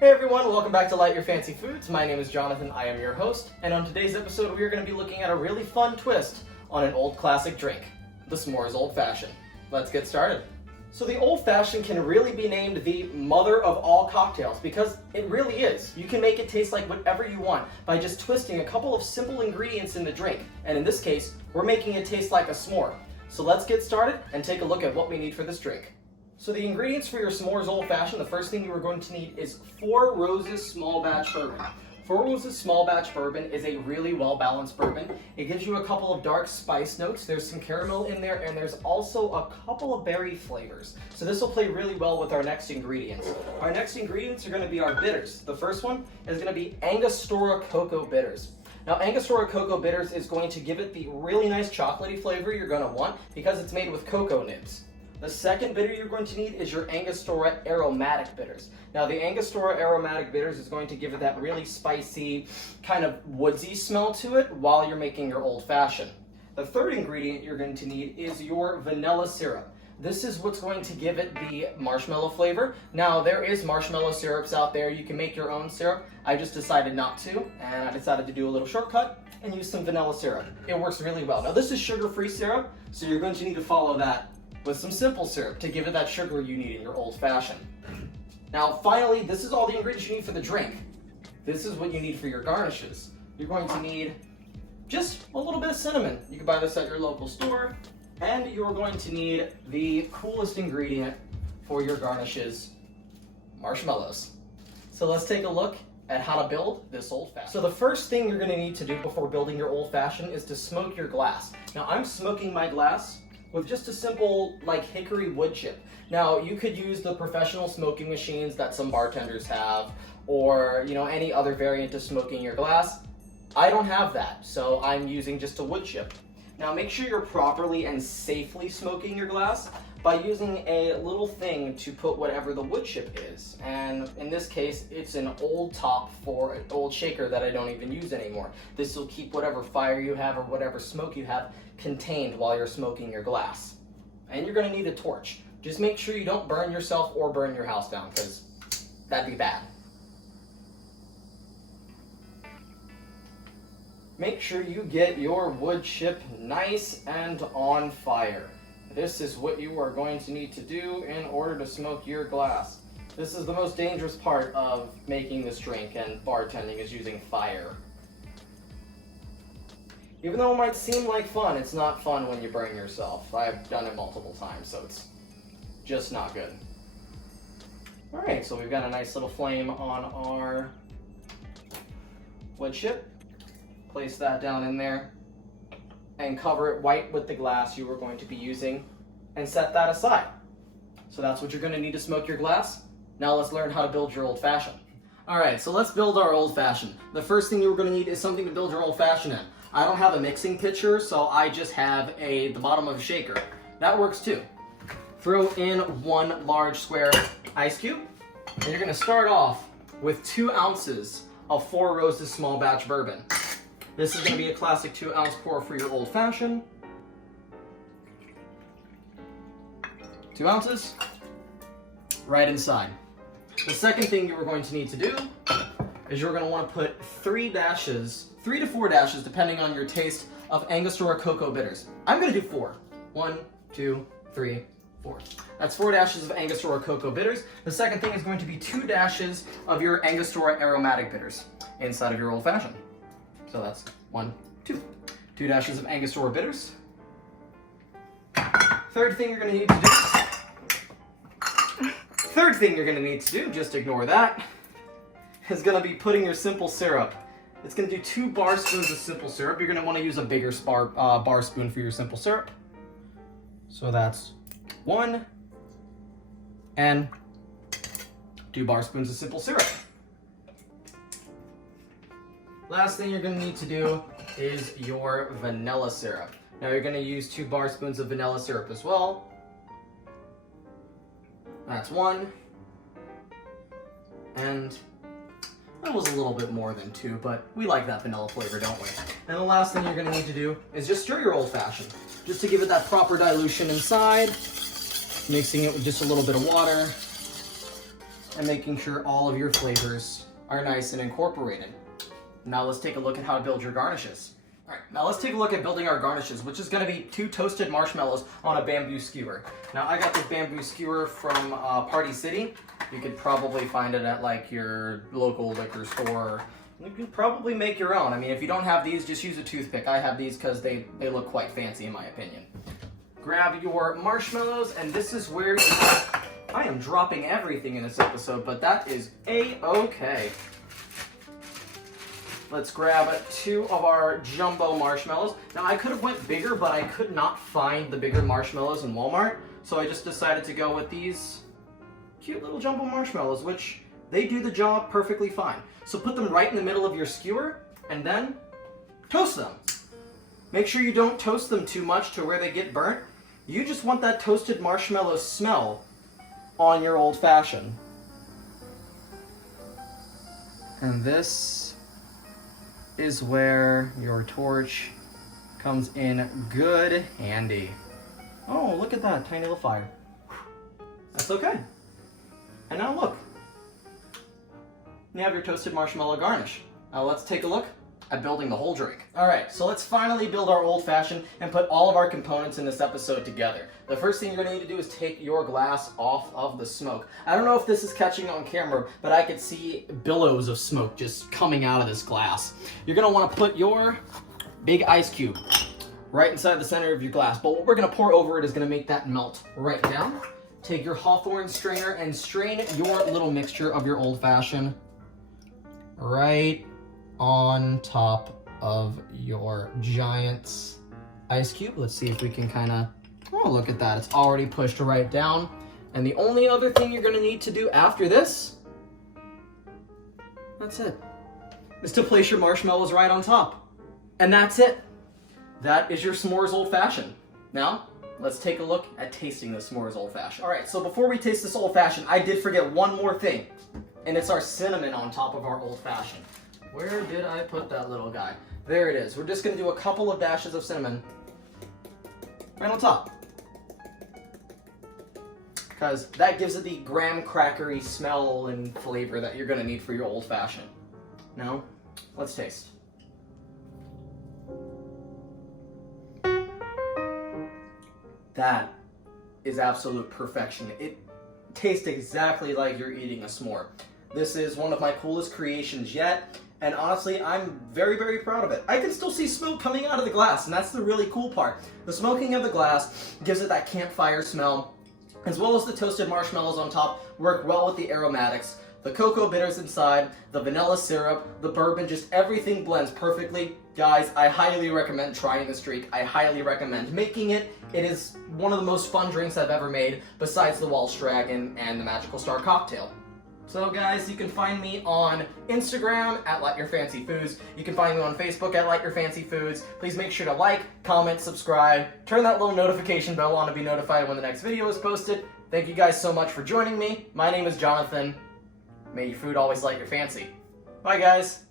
Hey everyone, welcome back to Light Your Fancy Foods. My name is Jonathan, I am your host, and on today's episode we are going to be looking at a really fun twist on an old classic drink, the S'mores Old Fashioned. Let's get started. So the Old Fashioned can really be named the mother of all cocktails because it really is. You can make it taste like whatever you want by just twisting a couple of simple ingredients in the drink, and in this case, we're making it taste like a s'more. So let's get started and take a look at what we need for this drink. So the ingredients for your S'mores Old Fashioned, the first thing you are going to need is 4 Roses Small Batch Bourbon. 4 Roses Small Batch Bourbon is a really well-balanced bourbon. It gives you a couple of dark spice notes, there's some caramel in there, and there's also a couple of berry flavors. So this will play really well with our next ingredients. Our next ingredients are going to be our bitters. The first one is going to be Angostura Cocoa Bitters. Now, Angostura Cocoa Bitters is going to give it the really nice chocolatey flavor you're going to want because it's made with cocoa nibs. The second bitter you're going to need is your Angostura Aromatic Bitters. Now, the Angostura Aromatic Bitters is going to give it that really spicy, kind of woodsy smell to it while you're making your Old Fashioned. The third ingredient you're going to need is your vanilla syrup. This is what's going to give it the marshmallow flavor. Now, there is marshmallow syrups out there. You can make your own syrup. I just decided not to, and I decided to do a little shortcut and use some vanilla syrup. It works really well. Now, this is sugar-free syrup, so you're going to need to follow that with some simple syrup to give it that sugar you need in your Old Fashioned. Now, finally, this is all the ingredients you need for the drink. This is what you need for your garnishes. You're going to need just a little bit of cinnamon. You can buy this at your local store. And you're going to need the coolest ingredient for your garnishes, marshmallows. So let's take a look at how to build this Old Fashioned. So the first thing you're going to need to do before building your Old Fashioned is to smoke your glass. Now, I'm smoking my glass with just a simple, like, hickory wood chip. Now, you could use the professional smoking machines that some bartenders have, or, you know, any other variant of smoking your glass. I don't have that, so I'm using just a wood chip. Now, make sure you're properly and safely smoking your glass by using a little thing to put whatever the wood chip is. And in this case, it's an old top for an old shaker that I don't even use anymore. This will keep whatever fire you have or whatever smoke you have contained while you're smoking your glass. And you're going to need a torch. Just make sure you don't burn yourself or burn your house down, because that'd be bad. Make sure you get your wood chip nice and on fire. This is what you are going to need to do in order to smoke your glass. This is the most dangerous part of making this drink and bartending, is using fire. Even though it might seem like fun, it's not fun when you burn yourself. I've done it multiple times, so it's just not good. Alright, so we've got a nice little flame on our wood chip. Place that down in there and cover it white with the glass you are going to be using and set that aside. So that's what you're going to need to smoke your glass. Now let's learn how to build your Old Fashioned. Alright, so let's build our Old Fashioned. The first thing you're going to need is something to build your Old Fashioned in. I don't have a mixing pitcher, so I just have the bottom of a shaker. That works too. Throw in 1 large square ice cube, and you're going to start off with 2 ounces of 4 Roses Small Batch Bourbon. This is going to be a classic 2-ounce pour for your Old Fashioned. 2 ounces, right inside. The second thing you are going to need to do is you're going to want to put 3 to 4 dashes, depending on your taste, of Angostura Cocoa Bitters. I'm going to do 4. 1, 2, 3, 4. That's 4 dashes of Angostura Cocoa Bitters. The second thing is going to be 2 dashes of your Angostura Aromatic Bitters inside of your Old Fashioned. So that's 1, 2. 2 dashes of Angostura Bitters. Third thing you're going to need to do, just ignore that, is going to be putting your simple syrup. It's going to do 2 bar spoons of simple syrup. You're going to want to use a bigger bar spoon for your simple syrup. So that's 1 and 2 bar spoons of simple syrup. Last thing you're going to need to do is your vanilla syrup. Now you're going to use 2 bar spoons of vanilla syrup as well. That's 1. And that was a little bit more than 2, but we like that vanilla flavor, don't we? And the last thing you're going to need to do is just stir your Old Fashioned, just to give it that proper dilution inside, mixing it with just a little bit of water. and making sure all of your flavors are nice and incorporated. Now let's take a look at how to build your garnishes. Alright, now let's take a look at building our garnishes, which is going to be 2 toasted marshmallows on a bamboo skewer. Now I got this bamboo skewer from Party City. You could probably find it at like your local liquor store. You can probably make your own. I mean, if you don't have these, just use a toothpick. I have these because they look quite fancy in my opinion. Grab your marshmallows, and this is where I am dropping everything in this episode, but that is A-okay. Let's grab 2 of our jumbo marshmallows. Now I could have went bigger, but I could not find the bigger marshmallows in Walmart, so I just decided to go with these cute little jumbo marshmallows, which they do the job perfectly fine. So put them right in the middle of your skewer, and then toast them. Make sure you don't toast them too much to where they get burnt. You just want that toasted marshmallow smell on your old fashioned. And this is where your torch comes in good handy. Oh, look at that, tiny little fire. That's okay. And now look, you have your toasted marshmallow garnish. Now let's take a look at building the whole drink. Alright, so let's finally build our old fashioned and put all of our components in this episode together. The first thing you're going to need to do is take your glass off of the smoke. I don't know if this is catching on camera, but I could see billows of smoke just coming out of this glass. You're going to want to put your big ice cube right inside the center of your glass, but what we're going to pour over it is going to make that melt right down. Take your Hawthorne strainer and strain your little mixture of your old fashioned right on top of your giant ice cube. Let's see if we can kind of, oh, look at that. It's already pushed right down. And the only other thing you're going to need to do after this, that's it, is to place your marshmallows right on top. And that's it. That is your s'mores old fashioned. Now, let's take a look at tasting the s'mores old fashioned. All right, so before we taste this old fashioned, I did forget one more thing, and it's our cinnamon on top of our old fashioned. Where did I put that little guy? There it is. We're just going to do a couple of dashes of cinnamon right on top, because that gives it the graham crackery smell and flavor that you're going to need for your old fashioned. Now, let's taste. That is absolute perfection. It tastes exactly like you're eating a s'more. This is one of my coolest creations yet, and honestly, I'm very, very proud of it. I can still see smoke coming out of the glass, and that's the really cool part. The smoking of the glass gives it that campfire smell, as well as the toasted marshmallows on top work well with the aromatics. The cocoa bitters inside, the vanilla syrup, the bourbon, just everything blends perfectly. Guys, I highly recommend trying this drink. I highly recommend making it. It is one of the most fun drinks I've ever made, besides the Welsh Dragon and the Magical Star cocktail. So guys, you can find me on Instagram at LikeYourFancyFoods. You can find me on Facebook at LikeYourFancyFoods. Please make sure to like, comment, subscribe, turn that little notification bell on to be notified when the next video is posted. Thank you guys so much for joining me. My name is Jonathan. May your food always light your fancy. Bye guys.